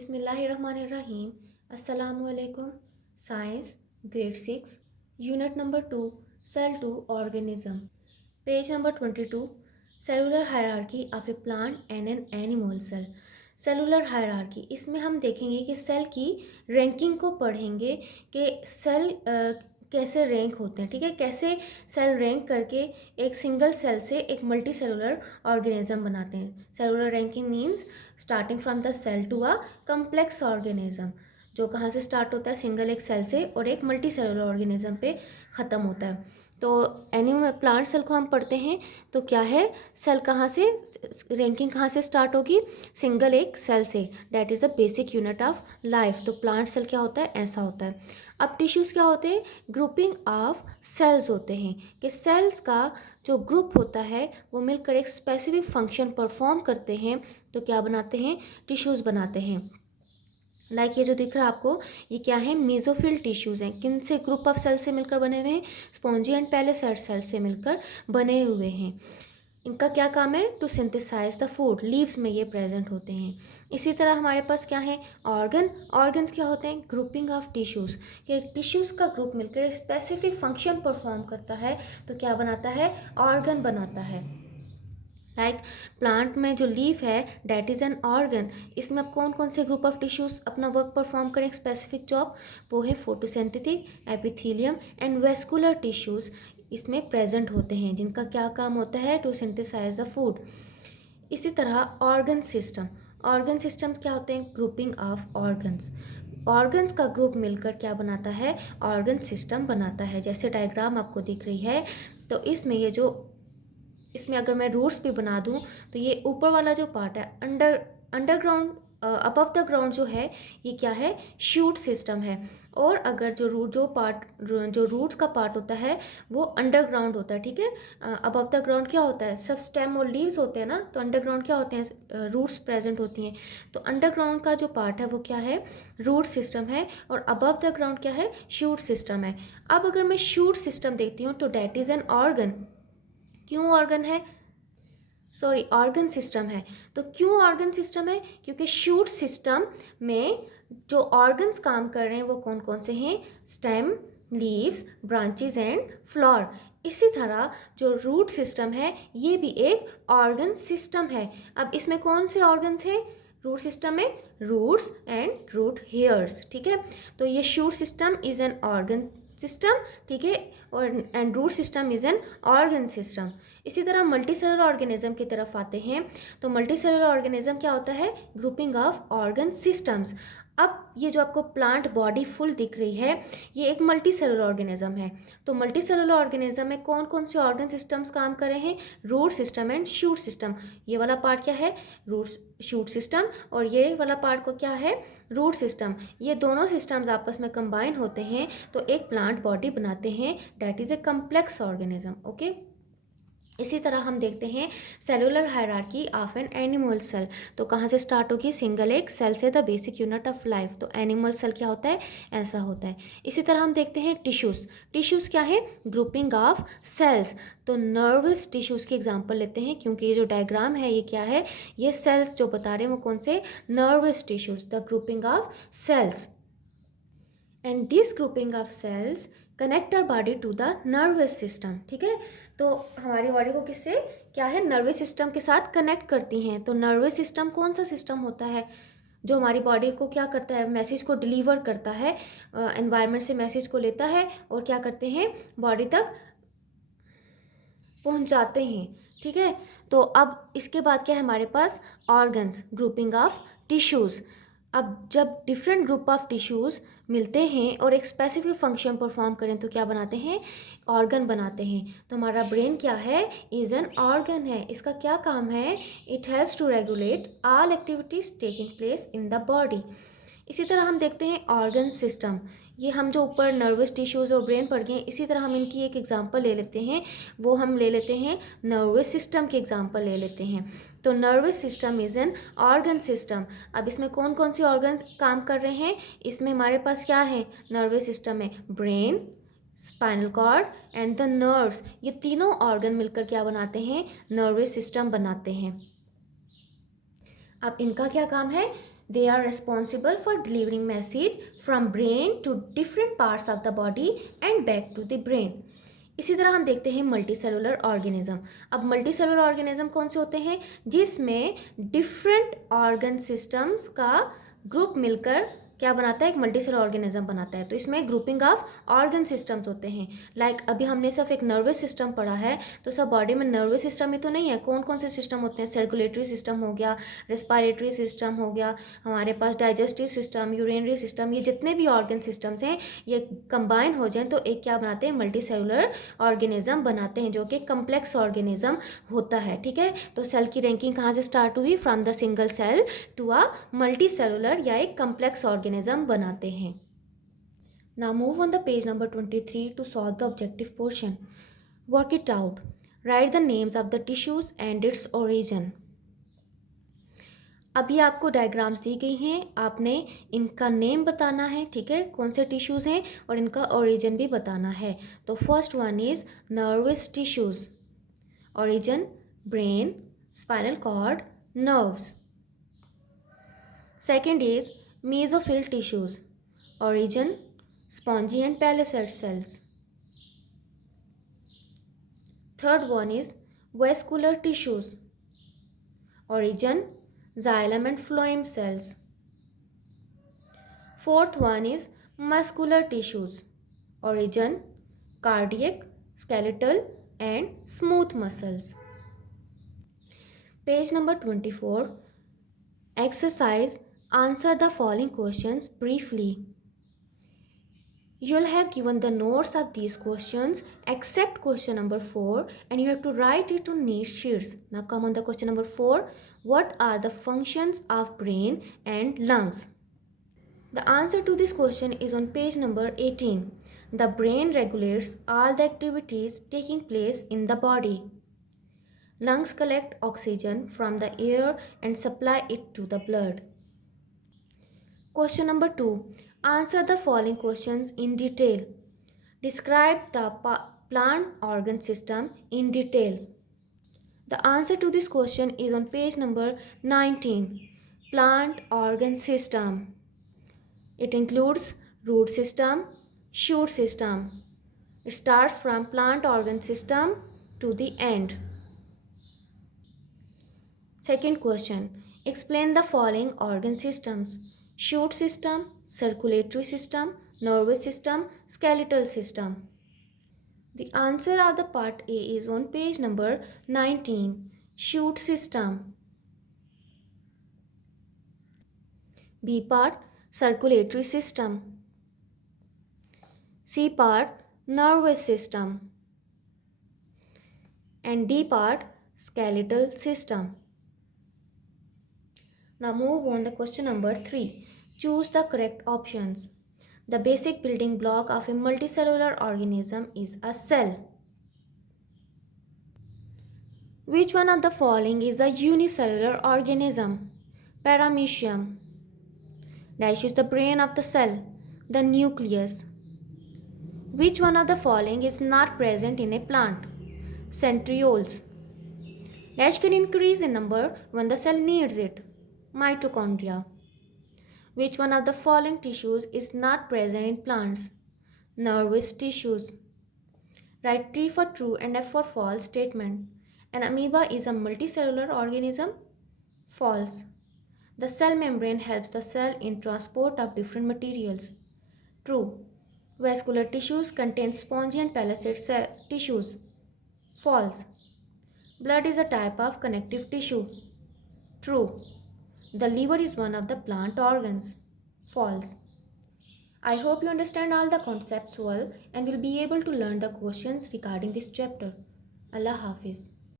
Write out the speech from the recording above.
बिस्मिल्लाहिर्रहमानिर्रहीम। अस्सलामुअलैकुम। Science grade 6 unit number 2 cell to organism page number 22 cellular hierarchy of a plant and an animal cell. Cellular hierarchy, इसमें हम देखेंगे कि cell की रैंकिंग को पढ़ेंगे कि सेल कैसे रैंक होते हैं। ठीक है, कैसे सेल रैंक करके एक सिंगल सेल से एक मल्टी सेलुलर ऑर्गेनिज्म बनाते हैं। Cellular ranking means starting from the cell to a complex organism, जो कहाँ से स्टार्ट होता है, सिंगल एक सेल से और एक मल्टी सेलुलर ऑर्गेनिज्म पे ख़त्म होता है। तो एनिमल प्लांट सेल को हम पढ़ते हैं तो क्या है, सेल कहाँ से रैंकिंग कहाँ से स्टार्ट होगी, सिंगल एक सेल से, that is the basic unit of life. तो प्लांट सेल क्या होता है, ऐसा होता है। अब टिश्यूज़ क्या होते हैं, ग्रुपिंग ऑफ सेल्स होते हैं कि सेल्स का जो ग्रुप होता है वो मिलकर एक स्पेसिफिक फंक्शन परफॉर्म करते हैं तो क्या बनाते हैं, टिश्यूज़ बनाते हैं। लाइक ये जो दिख रहा है आपको, ये क्या है, मेसोफिल टिश्यूज़ हैं। किन से, ग्रुप ऑफ सेल से मिलकर बने हुए हैं, स्पॉन्जी एंड पैलेसैड सेल से मिलकर बने हुए हैं। इनका क्या काम है, to synthesise the food, leaves में ये प्रेजेंट होते हैं। इसी तरह हमारे पास क्या है, ऑर्गन्स क्या होते हैं, ग्रुपिंग ऑफ टिश्यूज़, कि टिश्यूज़ का ग्रुप मिलकर एक स्पेसिफिक फंक्शन परफॉर्म करता है तो क्या बनाता है, ऑर्गन बनाता है। लाइक प्लांट में जो लीफ है डैट इज़ एन ऑर्गन, इसमें अब कौन कौन से ग्रुप ऑफ टिश्यूज़ अपना वर्क परफॉर्म करें, एक स्पेसिफिक जॉब, वो है photosynthetic, epithelium and vascular tissues इसमें प्रेजेंट होते हैं, जिनका क्या काम होता है, टू सिंथेसाइज द फूड। इसी तरह ऑर्गन सिस्टम क्या होते हैं, ग्रुपिंग ऑफ ऑर्गन्स का ग्रुप मिलकर क्या बनाता है, ऑर्गन सिस्टम बनाता है। जैसे डायग्राम आपको दिख रही है, तो इसमें अगर मैं रूट्स भी बना दूं तो ये ऊपर वाला जो पार्ट है अंडरग्राउंड, अबव द ग्राउंड जो है, ये क्या है, शूट सिस्टम है। और अगर जो रूट्स का पार्ट होता है वो अंडरग्राउंड होता है। ठीक है, अबव द ग्राउंड क्या होता है, सब स्टेम और लीव्स होते हैं ना, तो अंडरग्राउंड क्या होते हैं, रूट्स प्रेजेंट होती हैं। तो अंडरग्राउंड का जो पार्ट है वो क्या है, रूट सिस्टम है, और अबव द ग्राउंड क्या है, शूट सिस्टम है। अब अगर मैं शूट सिस्टम देखती हूँ तो डैट इज़ एन ऑर्गन। क्यों ऑर्गन है, सॉरी ऑर्गन सिस्टम है। तो क्यों ऑर्गन सिस्टम है, क्योंकि शूट सिस्टम में जो ऑर्गन्स काम कर रहे हैं वो कौन कौन से हैं, stem, leaves, branches and flower. इसी तरह जो रूट सिस्टम है ये भी एक ऑर्गन सिस्टम है। अब इसमें कौन से ऑर्गन्स हैं, रूट सिस्टम में रूट्स एंड रूट हेयर्स। ठीक है, तो ये shoot system is an organ system, ठीक है, और and root system is an organ system. इसी तरह मल्टी सेलुलर ऑर्गेनिज्म की तरफ आते हैं तो मल्टी सेलुलर ऑर्गेनिज्म क्या होता है, ग्रुपिंग ऑफ ऑर्गन सिस्टम्स। अब ये जो आपको प्लांट बॉडी फुल दिख रही है ये एक मल्टी सेलुलर ऑर्गेनिज्म है। तो मल्टी सेलुलर ऑर्गेनिज्म में कौन कौन से ऑर्गन सिस्टम्स काम कर रहे हैं, root system and shoot system. ये वाला पार्ट क्या है, रूट शूट सिस्टम, और ये वाला पार्ट को क्या है, रूट सिस्टम। ये दोनों सिस्टम्स आपस में कंबाइन होते हैं तो एक प्लांट बॉडी बनाते हैं, that is a complex organism. Okay, इसी तरह हम देखते हैं cellular hierarchy of an animal cell. तो कहाँ से स्टार्ट होगी, सिंगल एक सेल से, the basic unit of life. तो एनिमल सेल क्या होता है, ऐसा होता है। इसी तरह हम देखते हैं टिश्यूज़ क्या है, ग्रुपिंग ऑफ सेल्स। तो नर्वस टिश्यूज़ की एग्जांपल लेते हैं, क्योंकि ये जो डायग्राम है ये क्या है, ये सेल्स जो बता रहे हैं वो कौन से, nervous tissues, the grouping of cells. And this grouping of cells connect our body to the nervous system. ठीक है, तो हमारी बॉडी को किससे, क्या है, नर्वस सिस्टम के साथ कनेक्ट करती हैं। तो नर्वस सिस्टम कौन सा सिस्टम होता है जो हमारी बॉडी को क्या करता है, मैसेज को डिलीवर करता है, एनवायरनमेंट से मैसेज को लेता है और क्या करते हैं, बॉडी तक पहुंचाते हैं। ठीक है, तो अब इसके बाद क्या है हमारे पास, ऑर्गन्स, ग्रुपिंग ऑफ टिश्यूज़। अब जब डिफरेंट ग्रुप ऑफ टिश्यूज़ मिलते हैं और एक स्पेसिफिक फंक्शन परफॉर्म करें तो क्या बनाते हैं, ऑर्गन बनाते हैं। तो हमारा ब्रेन क्या है, इज़ एन ऑर्गन है। इसका क्या काम है, it helps to regulate all activities taking place in the body. इसी तरह हम देखते हैं ऑर्गन सिस्टम, ये हम जो ऊपर नर्वस टिश्यूज़ और ब्रेन पढ़ गए, इसी तरह हम इनकी एक एग्जांपल ले लेते हैं, वो हम ले लेते हैं नर्वस सिस्टम की एग्जांपल ले लेते हैं। तो nervous system is an organ system. अब इसमें कौन कौन से ऑर्गन्स काम कर रहे हैं, इसमें हमारे पास क्या है, नर्वस सिस्टम में brain, spinal cord and the nerves, ये तीनों ऑर्गन मिलकर क्या बनाते हैं, नर्वस सिस्टम बनाते हैं। अब इनका क्या काम है, They are responsible for delivering message from brain to different parts of the body and back to the brain. इसी तरह हम देखते हैं मल्टी सेलुलर ऑर्गेनिज्म. अब मल्टी सेलुलर ऑर्गेनिज्म कौन से होते हैं? जिसमें डिफरेंट ऑर्गन सिस्टम्स का ग्रुप मिलकर क्या बनाता है? एक मल्टी सेलुलर ऑर्गेनिज्म बनाता है. तो इसमें ग्रुपिंग ऑफ ऑर्गन सिस्टम्स होते हैं. लाइक अभी हमने सिर्फ एक नर्वस सिस्टम पढ़ा है, तो सब बॉडी में नर्वस सिस्टम ही तो नहीं है. कौन कौन से सिस्टम होते हैं? सर्कुलेटरी सिस्टम हो गया, रेस्पिरेटरी सिस्टम हो गया, हमारे पास डाइजेस्टिव सिस्टम, यूरिनरी सिस्टम, ये जितने भी ऑर्गन सिस्टम्स हैं ये कंबाइन हो जाएं तो एक क्या बनाते हैं? मल्टी सेलुलर ऑर्गेनिज्म बनाते हैं, जो कि कम्प्लेक्स ऑर्गेनिज्म होता है. ठीक है, तो सेल की रैंकिंग कहाँ से स्टार्ट हुई? From the single cell to a multicellular या एक कम्प्लेक्स ऑर्गेनिज्म बनाते हैं. Now move on the page number 23 to solve the objective portion. Work it out. Write the names of the tissues and its origin. अभी आपको diagrams दी गई हैं, आपने इनका नेम बताना है. ठीक है, कौन से टिश्यूज़ हैं और इनका ओरिजिन भी बताना है. तो first one is nervous tissues. Origin brain, spinal cord, nerves. Second is mesophyll tissues. Origin spongy and palisade cells. Third one is vascular tissues. Origin xylem and phloem cells. Fourth one is muscular tissues. Origin cardiac, skeletal and smooth muscles. Page number 24. Exercise. Answer the following questions briefly. You'll have given the notes of these questions except question number 4 and you have to write it on neat sheets. Now come on the question number 4. What are the functions of brain and lungs? The answer to this question is on page number 18. The brain regulates all the activities taking place in the body. Lungs collect oxygen from the air and supply it to the blood. Question number 2. Answer the following questions in detail. Describe the plant organ system in detail. The answer to this question is on page number 19. Plant organ system. It includes root system, shoot system. It starts from plant organ system to the end. Second question. Explain the following organ systems. Shoot system, circulatory system, nervous system, skeletal system. The answer of the part A is on page number 19. Shoot system. B part, circulatory system. C part, nervous system. And D part, skeletal system. Now move on to question number 3. Choose the correct options. The basic building block of a multicellular organism is a cell. Which one of the following is a unicellular organism? Paramecium. Dash is the brain of the cell, the nucleus. Which one of the following is not present in a plant? Centrioles. Dash can increase in number when the cell needs it. Mitochondria. Which one of the following tissues is not present in plants? Nervous tissues. Write T for true and F for false statement. An amoeba is a multicellular organism? False. The cell membrane helps the cell in transport of different materials. True. Vascular tissues contain spongy and palisade tissues. False. Blood is a type of connective tissue. True. The liver is one of the plant organs. False. I hope you understand all the concepts well and will be able to learn the questions regarding this chapter. Allah Hafiz.